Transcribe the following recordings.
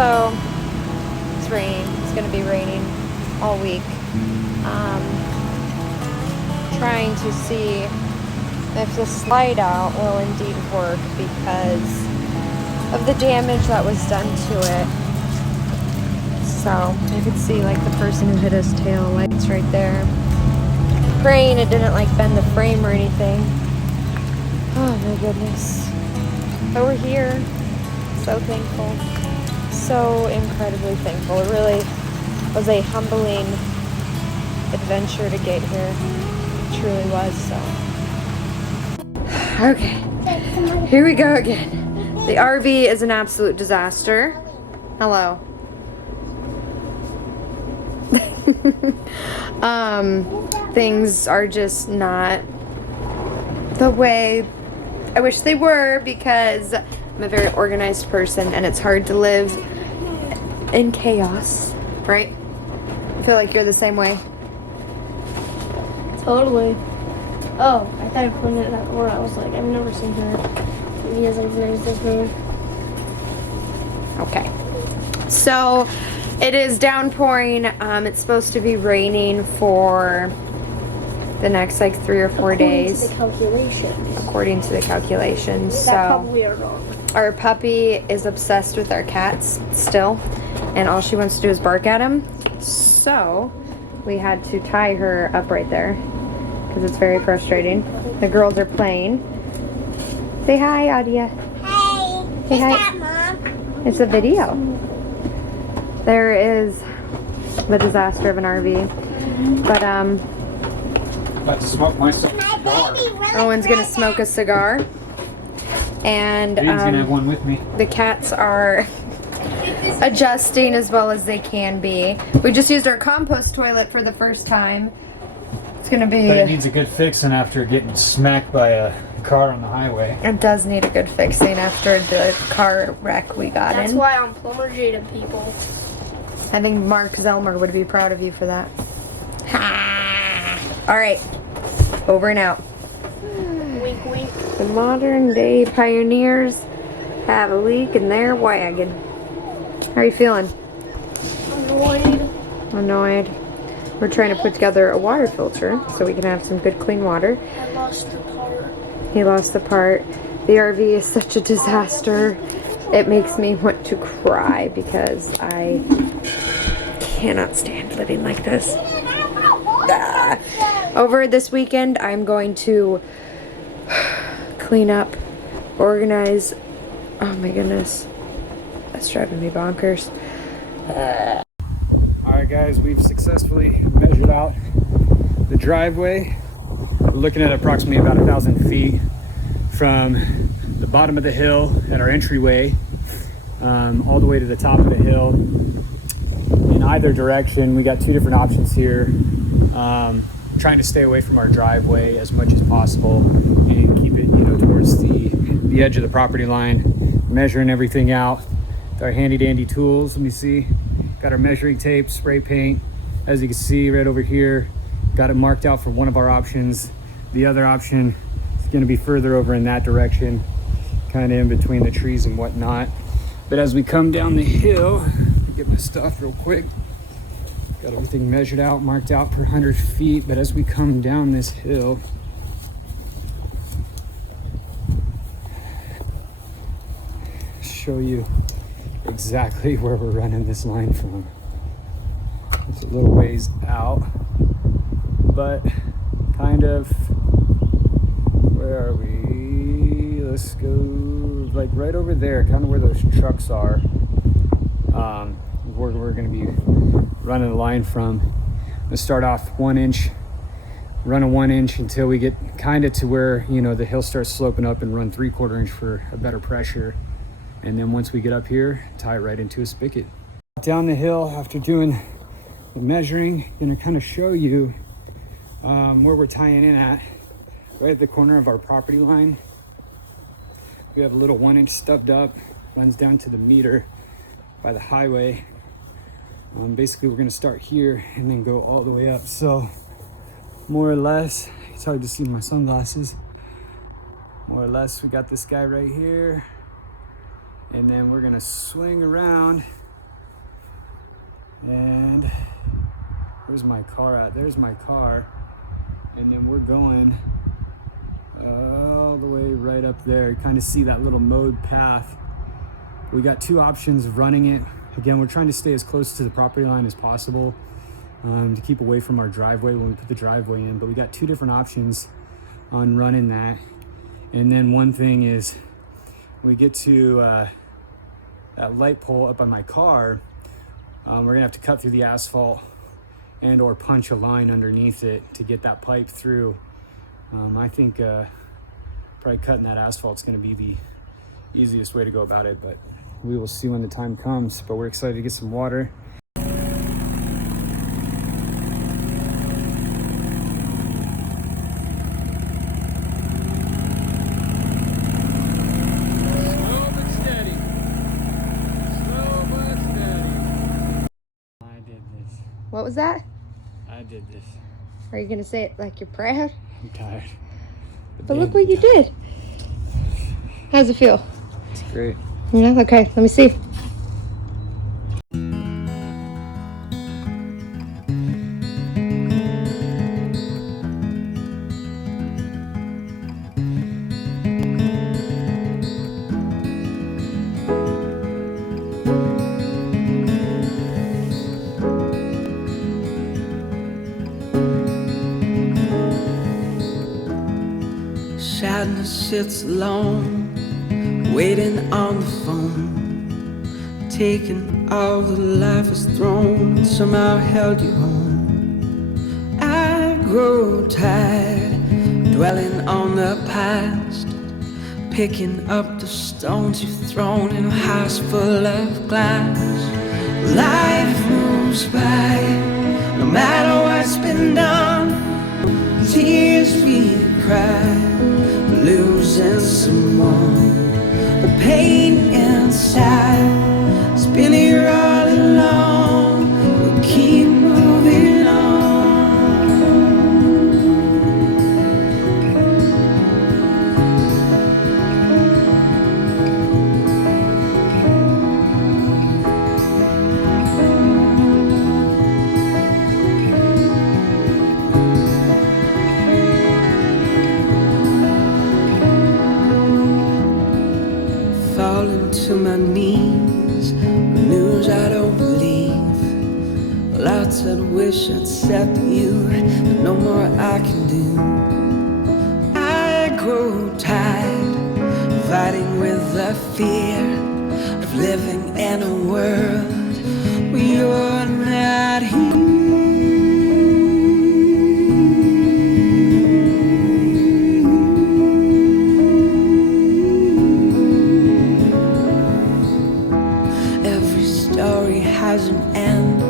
So it's raining. It's going to be raining all week. Trying to see if the slide out will indeed work because of the damage that was done to it. So you could see like the person who hit his tail lights right there. Praying it didn't like bend the frame or anything. Oh my goodness. But we're here. So thankful. So incredibly thankful. It really was a humbling adventure to get here. It truly was. So okay, here we go again. The RV is an absolute disaster. Hello. Things are just not the way I wish they were because I'm a very organized person and it's hard to live in chaos, right? I feel like you're the same way. Totally. Oh, I thought I pointed at that door. I was like, I've never seen her. He has like raised this moon. Okay. So it is downpouring. It's supposed to be raining for the next like 3 or 4 days. According to the calculations. So probably are wrong. Our puppy is obsessed with our cats still, and all she wants to do is bark at him. So we had to tie her up right there because it's very frustrating. The girls are playing. Say hi, Adia. Hey. Say hi. That, Mom? It's a video. There is the disaster of an RV. But about to smoke my cigar. Owen's gonna smoke a cigar. And He's gonna have one with me. the cats are adjusting as well as they can be. We just used our compost toilet for the first time. It's gonna be. But it needs a good fixing after getting smacked by a car on the highway. It does need a good fixing after the car wreck we got That's in. why I'm plumber jaded, people. I think Mark Zelmer would be proud of you for that. Ha! All right, over and out. Wink, wink. The modern day pioneers have a leak in their wagon. How are you feeling? Annoyed. Annoyed. We're trying to put together a water filter so we can have some good clean water. I lost the part. He lost the part. The RV is such a disaster. It makes me want to cry because I cannot stand living like this. Ah. Over this weekend, I'm going to clean up, organize. Oh my goodness. That's driving me bonkers. Alright guys, we've successfully measured out the driveway. We're looking at approximately about 1,000 feet from the bottom of the hill at our entryway all the way to the top of the hill. In either direction, we got two different options here. Trying to stay away from our driveway as much as possible and keep it, towards the edge of the property line. Measuring everything out with our handy dandy tools. Let me see. Got our measuring tape, spray paint. As you can see right over here, got it marked out for one of our options. The other option is going to be further over in that direction, kind of in between the trees and whatnot. But as we come down the hill, get my stuff real quick. Got everything measured out, marked out per 100 feet. But as we come down this hill, show you exactly where we're running this line from. It's a little ways out, but kind of, where are we? Let's go like right over there, kind of where those trucks are. Where we're going to be running the line from. Let's start off 1 inch, run a 1 inch until we get kind of to where, the hill starts sloping up, and run 3/4 inch for a better pressure. And then once we get up here, tie it right into a spigot. Down the hill after doing the measuring, gonna kind of show you where we're tying in at. Right at the corner of our property line, we have a little 1 inch stubbed up, runs down to the meter by the highway. Basically we're gonna start here and then go all the way up. So more or less, it's hard to see my sunglasses. More or less, we got this guy right here. And then we're gonna swing around And where's my car at? There's my car. And then we're going all the way right up there. You kind of see that little mowed path. We got two options of running it. Again, we're trying to stay as close to the property line as possible to keep away from our driveway when we put the driveway in. But we got two different options on running that. And then one thing is, we get to that light pole up on my car, we're gonna have to cut through the asphalt and or punch a line underneath it to get that pipe through. I think probably cutting that asphalt is gonna be the easiest way to go about it, but we will see when the time comes. But we're excited to get some water. What was that? I did this. Are you gonna say it like you're proud? I'm tired. But look what you did. How's it feel? It's great. Yeah, okay, let me see. Sadness sits alone, waiting on the phone, taking all the life has thrown and somehow held you home. I grow tired, dwelling on the past, picking up the stones you've thrown in a house full of glass. Life moves by, no matter what's been done. Tears we cry, losing someone. The pain inside, spinning all along. We'll keep moving on. Falling to my knees, news I don't believe. Lots I'd wish I'd said to you, but no more I can do. I grow tired, fighting with the fear of living in a world where you're not here. Every story has an end,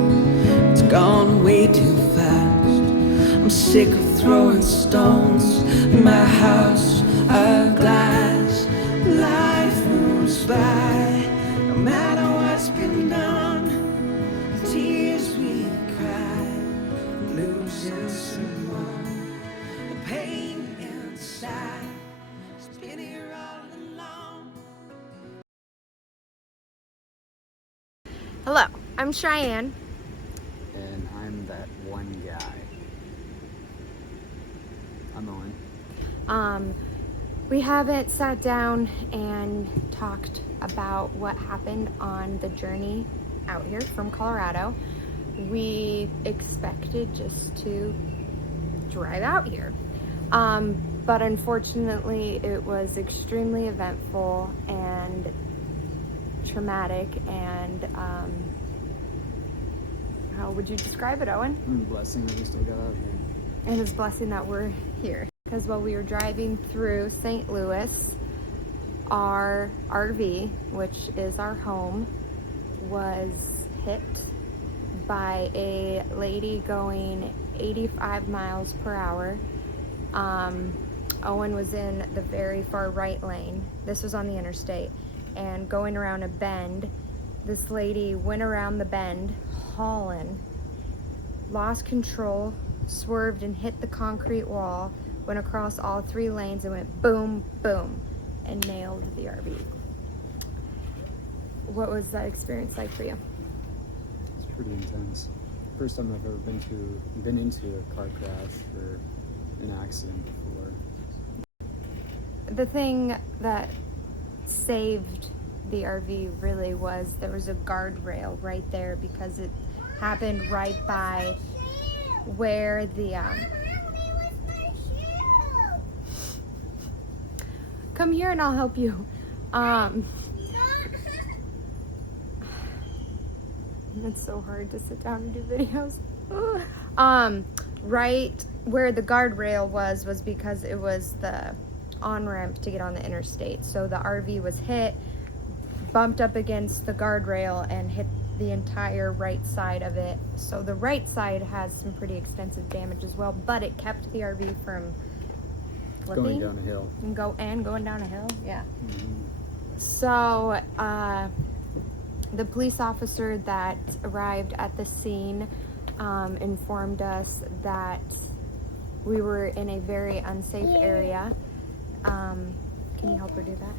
it's gone way too fast. I'm sick of throwing stones in my house of glass. Life moves by, no matter what's been done. Tears we cry, losing someone. The pain inside, spinning all along. Hello, I'm Cheyenne. And I'm that one guy. I'm Owen. We haven't sat down and talked about what happened on the journey out here from Colorado. We expected just to drive out here. But unfortunately it was extremely eventful and traumatic and how would you describe it, Owen? Blessing that we still got out here. And it's a blessing that we're here. Because while we were driving through St. Louis, our RV, which is our home, was hit by a lady going 85 miles per hour. Owen was in the very far right lane. This was on the interstate. And going around a bend, this lady went around the bend, hauling, lost control, swerved and hit the concrete wall, went across all three lanes and went boom, boom, and nailed the RV. What was that experience like for you? It's pretty intense. First time I've ever been into a car crash or an accident before. The thing that saved the RV really was there was a guardrail right there, because it happened right by where the come here and I'll help you. It's so hard to sit down and do videos. Right where the guardrail was because it was the on-ramp to get on the interstate. So the RV was hit, bumped up against the guardrail, and hit the entire right side of it. So the right side has some pretty extensive damage as well, but it kept the RV from flipping. Going down a hill. And going down a hill, yeah. Mm-hmm. So the police officer that arrived at the scene informed us that we were in a very unsafe area. Can you help her do that?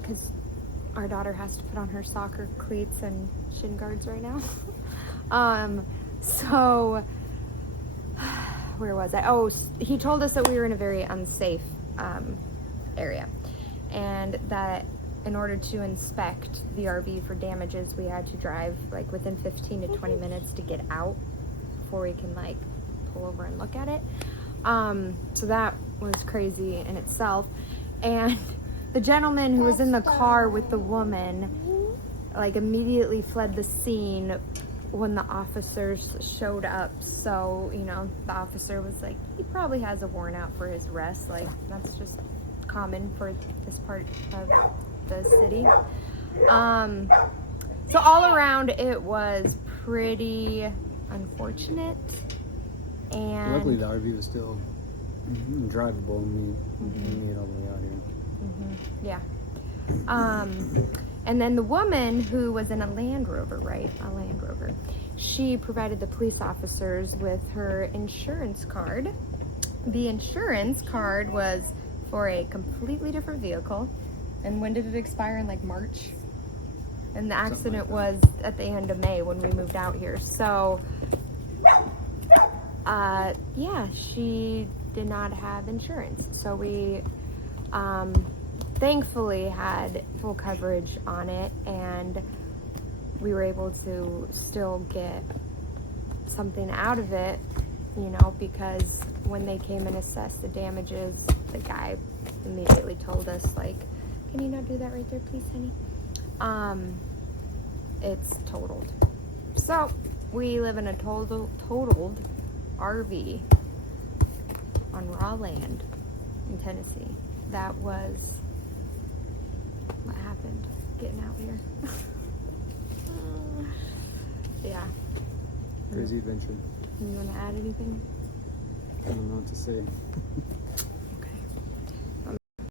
Because our daughter has to put on her soccer cleats and shin guards right now. So where was I? Oh, he told us that we were in a very unsafe area, and that in order to inspect the RV for damages, we had to drive like within 15 to 20 minutes to get out before we can like pull over and look at it. So that was crazy in itself. And the gentleman who was in the car with the woman like immediately fled the scene when the officers showed up. So, you know, the officer was like, he probably has a warrant out for his arrest. Like, that's just common for this part of the city. So all around it was pretty unfortunate. And luckily the RV was still drivable and we made it all the way out here. Yeah. And then the woman who was in a Land Rover, right? A Land Rover. She provided the police officers with her insurance card. The insurance card was for a completely different vehicle. And when did it expire? In like March? And the accident was at the end of May when we moved out here. So, yeah, she did not have insurance. So we thankfully had full coverage on it, and we were able to still get something out of it, you know, because when they came and assessed the damages, the guy immediately told us, like, can you not do that right there, please, honey? It's totaled. So we live in a totaled RV on raw land in Tennessee. That was what happened getting out here. Yeah. Crazy adventure. You want to add anything? I don't know what to say.